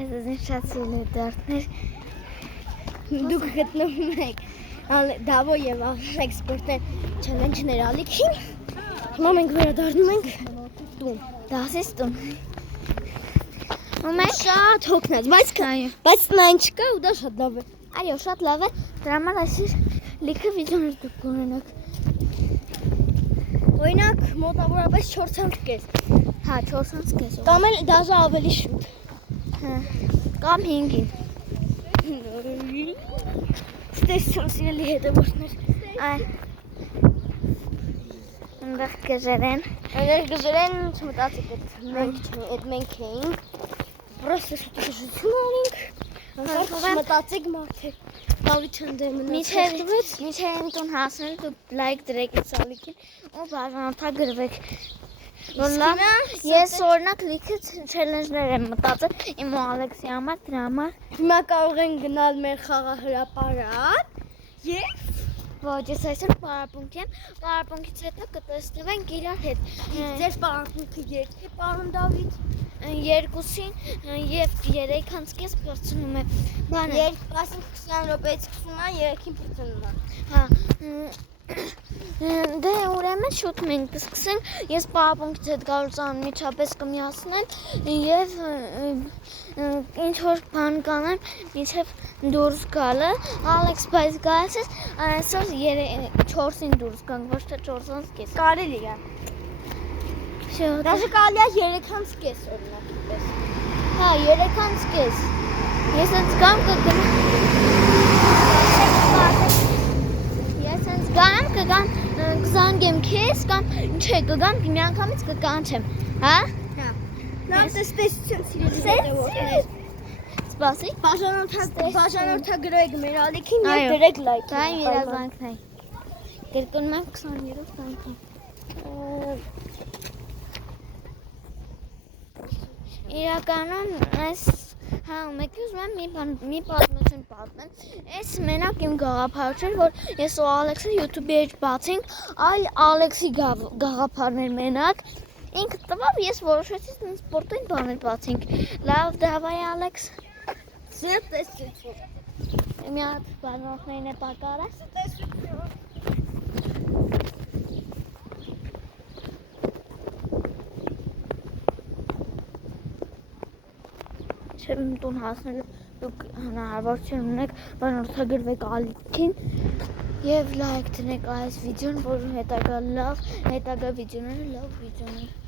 Այս շատ սիրելի դարձներ։ Դուք գտնվում եք Դավո եւ էքսպորտեր չելենջներ ալիքին։ Հիմա մենք վերադառնում ենք տուն։ Դասից տուն։ Մենք շատ հոգնած, բայց տնային չկա ու դա շատ լավ է։ Այո, շատ լավ է։ Դրա համար այսօր լիքը վիդեոներ դուք կունենաք։ Օրինակ մոտավորապես 4.5։ Հա, 4.5։ Կամ էլ դաժե ավելի շուտ։ Հա, կամ 5-ին։ Ստեսություն սիրելի հետևորդներ։ Այ Այնտեղ գժերեն։ Այդեր գժերեն չմտածեք այդ մենք էինք։ Պրոստը շուտություն անենք։ Մտածեք մարդիկ։ Դավիթն դե մնաց։ Միչեն տուն հասնել դու լայք դրեք ցալիկին ու բաժանորդագրվեք։ Ես օրինակ լիքը չելենջներ եմ մտածել իմ ու Ալեքսի համար, դրա համար։ Հիմա կարող են գնալ մեր խաղահրապարակ եւ Ոչ, ես այսօր պարապունքի եմ, պարապունքից հետո կտեսնվենք իրար հետ։ Ձեր պարապունքը երբ է, պարոն Դավիթ։ 2-ին եւ 3:30 փորձում եմ։ Բանը 20 րոպեից 20-ան 3-ին փորձում եմ։ Հա։ Դե ուրեմն շուտ մենք կսկսենք, ես պարապունքից հետ գալուց անմիջապես կմիացնեմ եւ ինչ որ բան կանեմ, մինչեւ դուրս գալը, Ալեքս բայց գալիս այսօր 4-ին դուրս գանք, ոչ թե 4:30։ Կարելի է։ Դաժե կարելի է 3:30 օրինակ։ Հա, 3:30։ Ես ինձ գամ կգնամ։ Ես ինձ գամ կգամ կզանգեմ քեզ կամ ինչ է կգամ միանգամից կկանչեմ, հա? Հա։ Լավ տեսություն սիրելի հետևորդներ։ Սպասի։ Բաժանորդագրեք մեր ալիքին եւ դրեք լայք։ Դա իմ երազանքն է։ Կրկնում եմ 23 անգամ։ Իրականում այս հա մեկ ուզում եմ մի պատմություն պատմեմ։ Այս մենակ իմ գաղափար չէր, որ ես ու Ալեքսը YouTube-ի էջ բացենք, այլ Ալեքսի գաղափարներ մենակ։ Ինքը տվավ, ես որոշեցի սպորտային բաներ բացենք։ Լավ, դավայ Ալեքս։ Ձեր տեսություն։ Մի հատ բանորդներին է պակարը։ Չեմ տուն հասնելու դուք հնարավորություն ունեք բանորդագրվեք ալիքին եւ լայք դնեք այս վիդեոն, որ հետագա վիդեոները լավ վիդեոներ